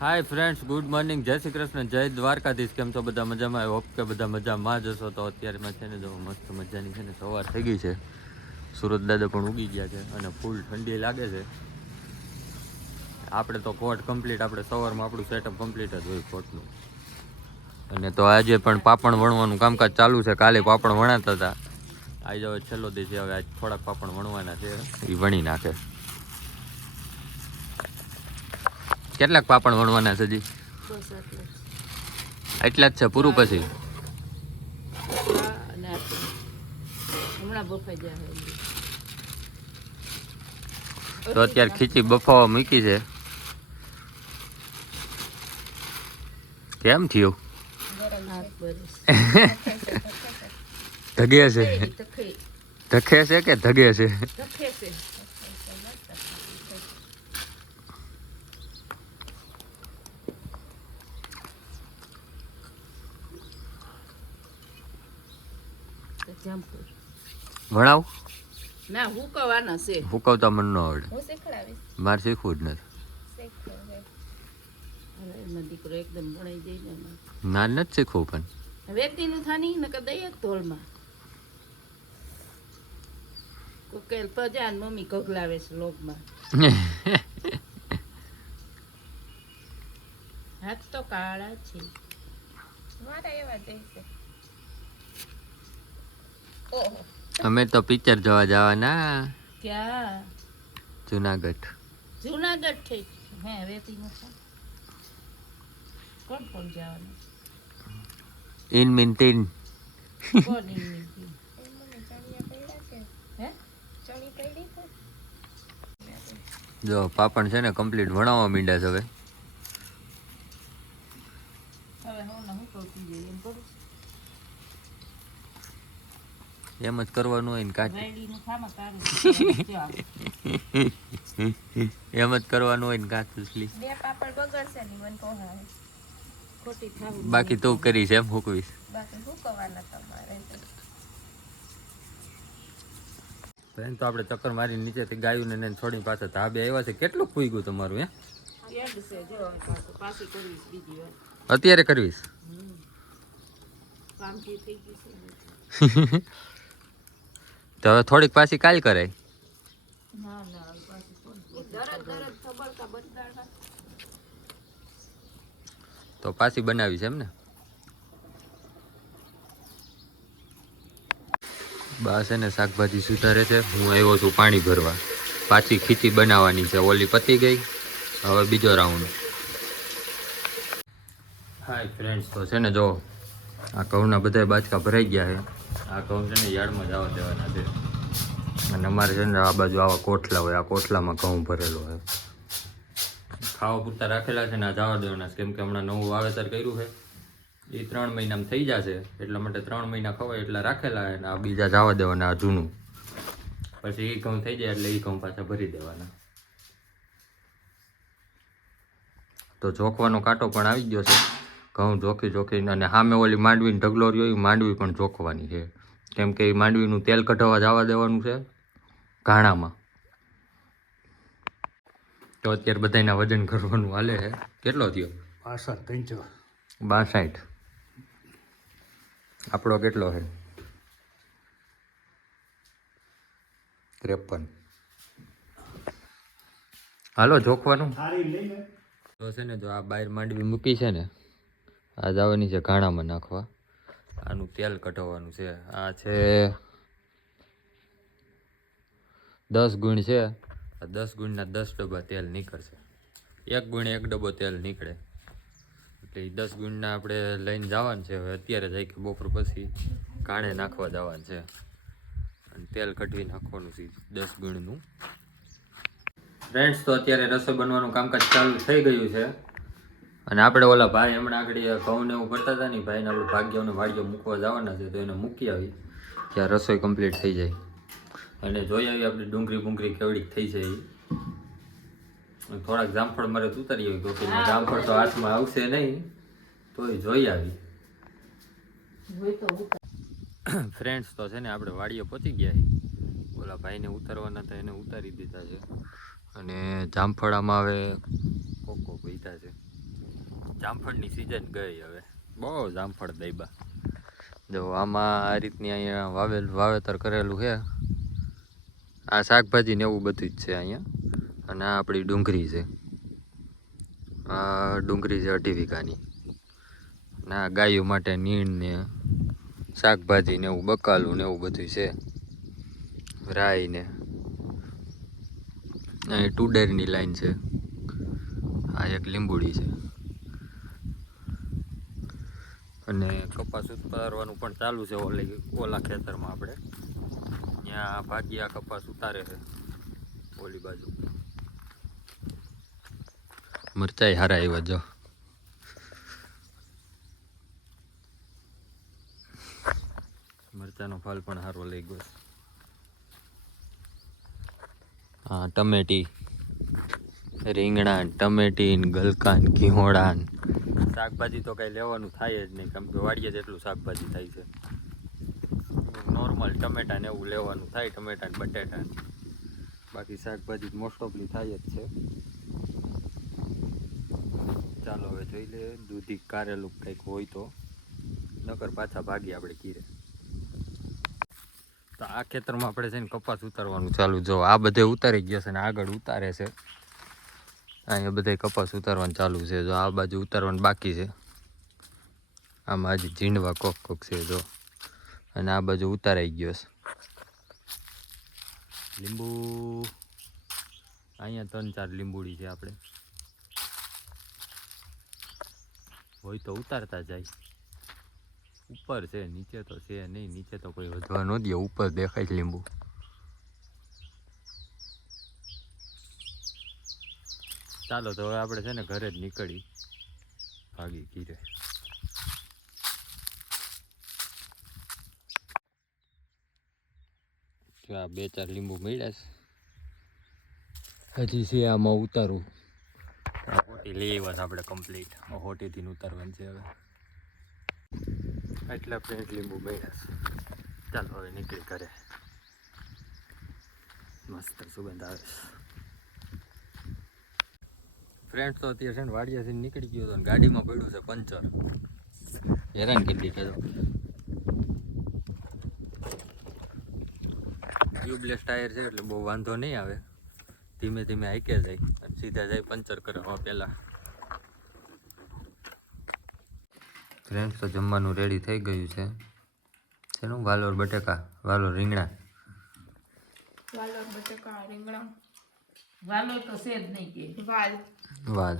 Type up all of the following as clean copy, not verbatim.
Hi friends, good morning, જય શ્રી કૃષ્ણ, જય દ્વારકાધીશ. કેમ છો બધા મજામાં? આઈ હોપ કે બધા મજામાં જ હશો. તો અત્યારમાં છે ને જો મસ્ત મજાની છે ને સવાર થઈ ગઈ છે. સુરત દાદા પણ ઉગી ગયા છે અને ફૂલ ઠંડી લાગે છે. આપણે તો કોટ કમ્પ્લીટ, આપણે સવારમાં આપણું સેટઅપ કમ્પ્લીટ જ હોય કોટનું. અને તો આજે પણ પાપણ વણવાનું કામકાજ ચાલુ છે. કાલે પાપણ વણાતા હતા, આજે હવે છેલ્લો દિવસ છે. હવે આજ થોડાક પાપણ વણવાના છે, એ વણી નાખે. કેટલાક પાપણ વણવાના છે હજી? એટલા જ છે, પૂરું પછી? તો અત્યારે ખીચી બફાવા મૂકી છે. કેમ થયું? ધગે છે? ધકે છે કે ધગે છે? ભણાવ ના હુકવાના છે. હુકવતા મને ન આવડે. હું શીખડાવીશ. મારે શીખવું જ નથી. દીકરો એકદમ ભણાઈ જાય ને. ના નથી શીખવું પણ વ્યક્તિ નું થાની નકર દઈએ તોલમાં કોકેલ પજાન મમ્મી કગલાવે છે લોગમાં. હાથ તો કાળા છે મારા એવા દેશે. ઓહો, અમે તો પિક્ચર જોવા જવાના. ક્યાં? જુનાગઢ. જુનાગઢ છે હે વેતી નું કોણ કોણ જવાનું? ઇન મીન કોણ ઇન મીન? હે ચણી પડી છે. જો પાપણ છે ને કમ્પ્લીટ ભણાવવા માંડ્યા છે. હવે હું ના કરતી જઈએ એમ કરું એમ જ કરવાનું હોય ને કાઢી વાયડીનું ખામાં કાઢું એમ જ કરવાનું હોય ને કાચુસલી. બે પાપડ બગડશે ની મન કોહાય ખોટી થાવું. બાકી તું કરીશ એમ હુકવીશ. બાકી શું કરવાના તમારે? તો આપણે ચક્કર મારી નીચેથી ગાયું ને છોડી પાછા ધાબે આવ્યા છે. કેટલું પૂઈ ગયું તમારું? હે યાદ છે જો પાછી કરવીશ બીજી વાર. અત્યારે કરવીશ? કામ થઈ ગયું છે તો હવે થોડીક પાછી કાલ કરાય. ના ના પાછી કોણ દરદ ખબરતા બતાડા તો પાછી બનાવી છે એમ ને? બસ એને શાકભાજી સુધારે છે. હું આવ્યો છું પાણી ભરવા. પાછી ખીચી બનાવવાની છે. ઓલી પતી ગઈ, હવે બીજો રાઉન્ડ. હાય ફ્રેન્ડ્સ, તો છે ને જો આ ઘઉંના બધા બાચકા ભરાઈ ગયા છે. આ ઘઉં છે ને યાર્ડમાં જવા દેવાના છે. અને અમારે છે ને આ બાજુ આવા કોઠલા હોય, આ કોઠલામાં ઘઉં ભરેલો હોય. ખાવા પૂરતા રાખેલા છે ને આ જવા દેવાના છે. કેમ કે હમણાં નવું વાવેતર કર્યું છે, એ 3 મહિનામાં થઈ જશે. એટલા માટે 3 મહિના ખવાય એટલા રાખેલા. અને આ બીજા જવા દેવાના, આ જૂનું. પછી એ ઘઉં થઈ જાય એટલે એ ઘઉં પાછા ભરી દેવાના. તો જોખવાનો કાંટો પણ આવી ગયો છે. ઘઉં જોખીને અને સામે ઓલી માંડવીની ઢગલો રહ્યો, એ માંડવી પણ જોખવાની છે. કેમ કે એ માંડવીનું તેલ કઢાવવા જવા દેવાનું છે ઘાણામાં. તો અત્યારે બધાના વજન કરવાનું હાલે છે. કેટલો થયો? 62. આપણો કેટલો છે? 53. હાલો જોખવાનું તો છે ને. જો આ બહાર માંડવી મૂકી છે ને, આ જવાની છે ઘાણામાં નાખવા. આનું તેલ કઢાવવાનું છે. આ છે 10 ગુણ છે. આ 10 ગુણના 10 ડબ્બા તેલ નીકળશે. 1 ગુણ 1 ડબ્બો તેલ નીકળે. એટલે એ 10 ગુણના આપણે લઈને જવાનું છે. હવે અત્યારે જાય કે બપોર પછી ઘાણે નાખવા જવાનું છે. અને તેલ કઢવી નાખવાનું છે 10 ગુણનું. ફ્રેન્ડ્સ, તો અત્યારે રસોઈ બનવાનું કામકાજ ચાલુ થઈ ગયું છે. અને આપણે ઓલા ભાઈ હમણાં આગળ ઘઉં ને એવું કરતા હતા ને, ભાઈને આપણે ભાગ્યને વાડીઓ મૂકવા જવાના છે. તો એને મૂકી આવી ત્યાં રસોઈ કમ્પ્લીટ થઈ જાય. અને જોઈ આવી આપણે ડુંગળી બુંગળી કેવડી થઈ છે. થોડાક જામફળ મારે ઉતારી આવી. તો જામફળ તો હાથમાં આવશે નહીં, તો એ જોઈ આવી. ફ્રેન્ડ્સ, તો છે ને આપણે વાડીએ પહોંચી ગયા. ઓલા ભાઈને ઉતારવાના હતા, એને ઉતારી દીધા છે. અને જામફળામાં હવે કોક બેઠા છે. જામફળની સિઝન ગઈ હવે, બહુ જામફળ દઈબા. જો આમાં આ રીતની અહીંયા વાવેતર કરેલું છે. આ શાકભાજી ને એવું બધું જ છે અહીંયા. અને આ આપણી ડુંગળી છે. આ ડુંગળી છે 2.5 વીઘાની. ના ગાયો માટે નીણ ને શાકભાજી ને એવું બકાલું ને એવું બધું છે. રાઈ ને અહીં ટુડેરની લાઈન છે. આ એક લીંબુડી છે. અને કપાસ ઉતારવાનું પણ ચાલુ છે ઓલા ખેતરમાં આપણે. ત્યાં ભાગ્યા કપાસ ઉતારે છે ઓલી બાજુ. મરચાઈ હારા આવ્યા જો. મરચાનો ફળ પણ સારો લઈ ગયો. હા ટમેટી, રીંગણા, ટમેટી, ગલકા, ઘીહોડા. શાકભાજી તો કઈ લેવાનું થાય જ નહીં, કેમ કે વાડીએ જેટલું શાકભાજી થાય છે. નોર્મલ ટમેટા ને એવું લેવાનું થાય, ટમેટા ને બટેટા. બાકી શાકભાજી મોસ્ટ ઓફલી થાય જ છે. ચાલો હવે જોઈ લે દૂધી કારેલું કંઈક હોય તો, નકર પાછા ભાગી આપણે કીરે. તો આ ખેતરમાં આપણે છે ને કપાસ ઉતારવાનું ચાલુ. જો આ બધે ઉતારી ગયો છે ને આગળ ઉતારે છે. અહીંયા બધે કપાસ ઉતારવાનું ચાલુ છે. જો આ બાજુ ઉતારવાનું બાકી છે. આમાં હજી ઝીંડવા કોક છે જો. અને આ બાજુ ઉતારાઈ ગયો છે. લીંબુ અહીંયા 3-4 લીંબુડી છે. આપણે હોય તો ઉતારતા જાય. ઉપર છે, નીચે તો છે નહીં. નીચે તો કોઈ વધવા ન દે, ઉપર દેખાય છે લીંબુ. ચાલો તો હવે આપણે છે ને ઘરે જ નીકળી ભાગી ઘીરે. જો આ 2-4 લીંબુ મળ્યા છે. હજી છે આમાં ઉતારું. હોટી લઈ આવ્યા આપણે કમ્પ્લીટ. હોટીથી ઉતારવાનું છે હવે. એટલા પ્લેટ લીંબુ મળ્યા છે. ચાલો હવે નીકળી ઘરે. મસ્ત સુગંધ આવે છે. ફ્રેન્ડ તો અત્યારે છે ને વાડિયાથી નીકળી ગયો હતો ને ગાડીમાં પડ્યું છે પંચર. હેરાન કરી દીધા. ટ્યુબલેસ ટાયર છે એટલે બહુ વાંધો નહીં આવે. ધીમે ધીમે હાઈકે જાય અને સીધા જાય પંચર કરાવવા પહેલાં. ફ્રેન્ડ્સ તો જમવાનું રેડી થઈ ગયું છે. શેનું? વાલોર બટેકા, વાલોર રીંગણા. વાલોર બટાકા રીંગણા વાલો તો છે જ નહીં કે વાલ.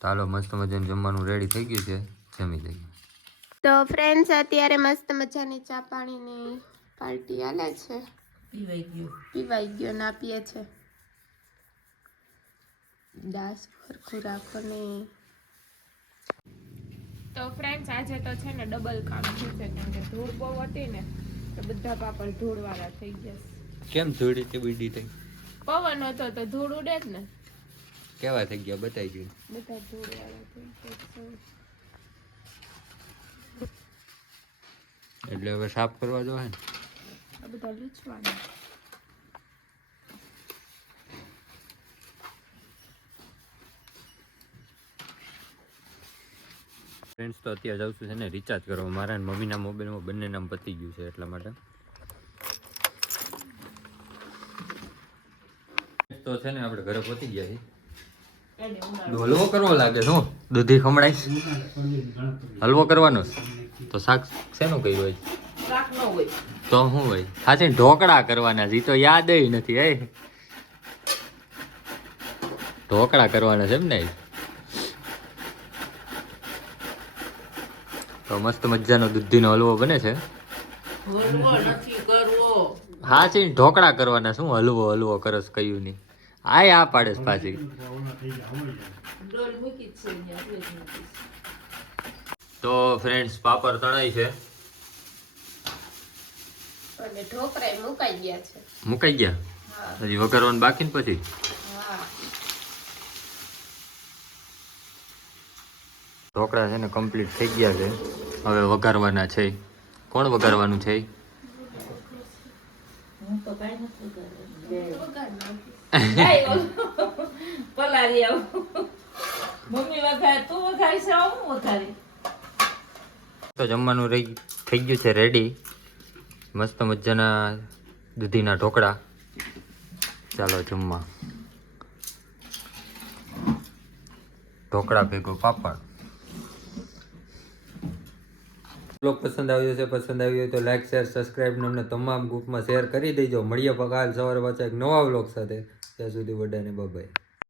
તો હાલો મસ્ત મજાનું જમવાનું રેડી થઈ ગયું છે, જમી લઈએ. તો ફ્રેન્ડ્સ અત્યારે મસ્ત મજાની ચા પાણીની પાર્ટી હાલે છે. પીવાઈ ગયો ના પીએ છે. દાસ ભરખું રાખો ને. તો ફ્રેન્ડ્સ આજે તો છે ને ડબલ કામ થયું છે, કેમ કે ધૂળ બહુ હતી ને તો બધા પાપડ ધૂળવાળા થઈ ગયા. કેમ ધૂળી તે બીડી થઈ? પવન હતો તો ધૂળ ઉડે જ ને. કેવા થઈ ગયા બતાવી ગયું? બધા ધૂળવાળા થઈ ગયા. એટલે હવે સાફ કરવા જોઈએ ને. આ બધા લૂછવાના. ફ્રેન્ડ્સ તો અત્યારે જાઉં છું છે ને રિચાર્જ કરવા. મારા અને મમ્મીના મોબાઈલમાં બંને નામ પતી ગયું છે એટલા માટે. તો છે ને આપણે ઘરે પહોંચી ગયા છીએ. હલવો કરવો લાગે શું? દૂધી ખમણાઈશ હલવો કરવાનો તો શાક શેનું કર્યું હોય? શાક ન હોય તો શું હોય? સાચી ઢોકળા કરવાના છે. તો યાદ નથી. હે ઢોકળા કરવાના છે એમ ને? તો મસ્ત મજાનો દૂધીનો હલવો બને છે. હલવો નથી કરવો. હા છે ઢોકળા કરવાના. શું હલવો હલવો કરસ કયું નહીં. આ પાડે પાછી. ડોલ મૂકી જ છે અહીંયા, એટલે જ મૂકીશ. તો ફ્રેન્ડ્સ પાપડ તળાઈ છે. અને ઢોકળા મુકાઈ ગયા છે. મુકાઈ ગયા? હજી વઘારવાનું બાકી ને પછી? હા. ઢોકળા છે ને કમ્પ્લીટ થઈ ગયા છે. હવે વઘારવાના છે. કોણ વઘારવાનું છે? હું તો કાંઈ નથી કરતી. વઘાર નાખી. પલારી આવું. મમ્મી તો જમવાનું થઈ ગયું છે રેડી. મસ્ત મજાના દૂધીના ઢોકળા. ચાલો જમવા. ઢોકળા ભેગો પાપડ. બ્લોગ પસંદ આવ્યો છે, પસંદ આવ્યો તો લાઈક શેર સબસ્ક્રાઈબ ને અમને તમામ ગ્રુપમાં શેર કરી દેજો. મળીએ કાલ સવારે પાછા એક નવા બ્લોગ સાથે. ત્યાં સુધી બધાને બાય.